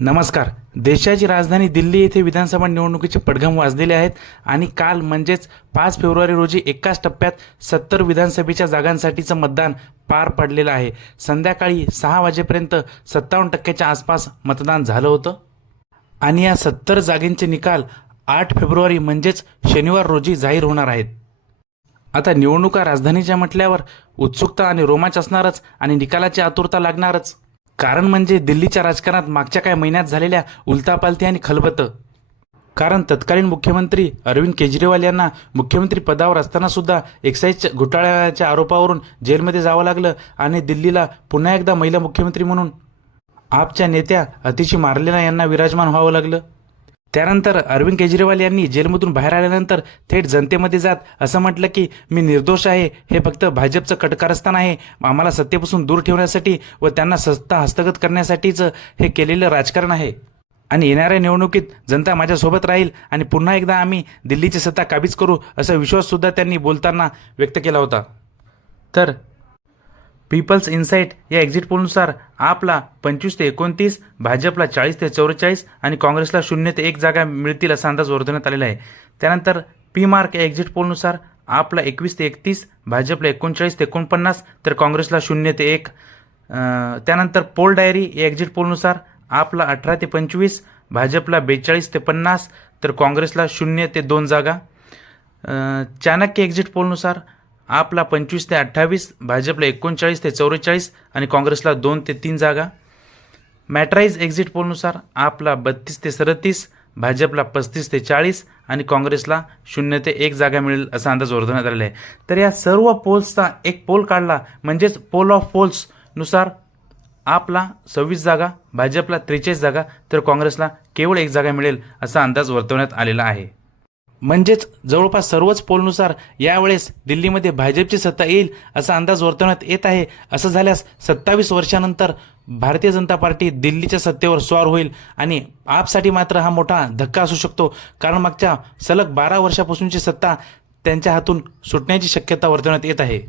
नमस्कार. देशाची राजधानी दिल्ली येथे विधानसभा निवडणुकीचे पडघम वाजलेले आहेत आणि काल म्हणजेच पाच फेब्रुवारी रोजी एकाच टप्प्यात सत्तर विधानसभेच्या जागांसाठीचं मतदान पार पडलेलं आहे. संध्याकाळी सहा वाजेपर्यंत सत्तावन्न टक्क्याच्या आसपास मतदान झालं होतं. आणि या सत्तर जागेंचे निकाल आठ फेब्रुवारी म्हणजेच शनिवार रोजी जाहीर होणार आहेत. आता निवडणुका राजधानीच्या म्हटल्यावर उत्सुकता आणि रोमांच असणारच आणि निकालाची आतुरता लागणारच. कारण म्हणजे दिल्लीच्या राजकारणात मागच्या काही महिन्यात झालेल्या उलतापालती आणि खलबतं. कारण तत्कालीन मुख्यमंत्री अरविंद केजरीवाल यांना मुख्यमंत्री पदावर असताना सुद्धा एक्साईज घोटाळ्याच्या आरोपावरून जेलमध्ये जावं लागलं आणि दिल्लीला पुन्हा एकदा महिला मुख्यमंत्री म्हणून आपच्या नेत्या अतिशी मारलेला यांना विराजमान व्हावं लागलं. त्यानंतर अरविंद केजरीवाल यांनी जेलमधून बाहेर आल्यानंतर थेट जनतेमध्ये जात असं म्हटलं की मी निर्दोष आहे. हे फक्त भाजपचं कटकारस्थान आहे. आम्हाला सत्तेपासून दूर ठेवण्यासाठी व त्यांना सत्ता हस्तगत करण्यासाठीच हे केलेलं राजकारण आहे. आणि येणाऱ्या निवडणुकीत जनता माझ्यासोबत राहील आणि पुन्हा एकदा आम्ही दिल्लीची सत्ता काबीज करू असा विश्वाससुद्धा त्यांनी बोलताना व्यक्त केला होता. तर पीपल्स इन्साईट या एक्झिट पोलनुसार आपला पंचवीस ते एकोणतीस भाजपला चाळीस ते चौवेचाळीस आणि काँग्रेसला शून्य ते एक जागा मिळतील असा अंदाज वर्तवण्यात आलेला आहे. त्यानंतर पी मार्क या एक्झिट पोलनुसार आपला एकवीस ते एकतीस भाजपला एकोणचाळीस ते एकोणपन्नास तर काँग्रेसला शून्य ते एक. त्यानंतर पोल डायरी या एक्झिट पोलनुसार आपला अठरा ते पंचवीस भाजपला बेचाळीस ते पन्नास तर काँग्रेसला शून्य ते दोन जागा. चाणक्य एक्झिट पोलनुसार आपला पंचवीस ते अठ्ठावीस भाजपला एकोणचाळीस ते चौवेचाळीस आणि काँग्रेसला दोन ते तीन जागा. मॅट्राईज एक्झिट पोलनुसार आपला बत्तीस ते सदतीस भाजपला पस्तीस ते चाळीस आणि काँग्रेसला शून्य ते एक जागा मिळेल असा अंदाज वर्धवण्यात आलेला आहे. तर या सर्व पोल्सचा एक पोल काढला म्हणजेच पोल ऑफ पोल्सनुसार आपला सव्वीस जागा भाजपला त्रेचाळीस जागा तर काँग्रेसला केवळ एक जागा मिळेल असा अंदाज वर्तवण्यात आलेला आहे. म्हणजेच जवळपास सर्वच पोलनुसार यावेळेस दिल्लीमध्ये भाजपची सत्ता येईल असा अंदाज वर्तवण्यात येत आहे. असं झाल्यास सत्तावीस वर्षानंतर भारतीय जनता पार्टी दिल्लीच्या सत्तेवर स्वार होईल आणि आपसाठी मात्र हा मोठा धक्का असू शकतो. कारण मागच्या सलग बारा वर्षापासूनची सत्ता त्यांच्या हातून सुटण्याची शक्यता वर्तवण्यात येत आहे.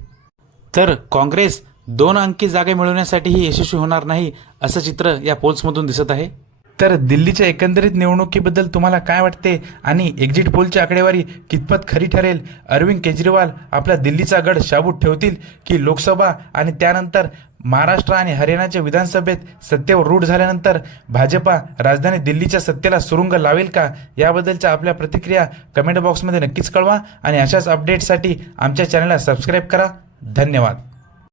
तर काँग्रेस दोन अंकी जागा मिळवण्यासाठीही यशस्वी होणार नाही असं चित्र या पोल्समधून दिसत आहे. तर दिल्लीच्या एकंदरीत निवडणुकीबद्दल तुम्हाला काय वाटते? आणि एक्झिट पोलची आकडेवारी कितपत खरी ठरेल? अरविंद केजरीवाल आपला दिल्लीचा गड शाबूत ठेवतील की लोकसभा? आणि त्यानंतर महाराष्ट्र आणि हरियाणाच्या विधानसभेत सत्तेवर रूढ झाल्यानंतर भाजपा राजधानी दिल्लीच्या सत्तेला सुरुंग लावेल का? याबद्दलच्या आपल्या प्रतिक्रिया कमेंट बॉक्समध्ये नक्कीच कळवा. आणि अशाच अपडेटसाठी आमच्या चॅनलला सबस्क्राईब करा. धन्यवाद.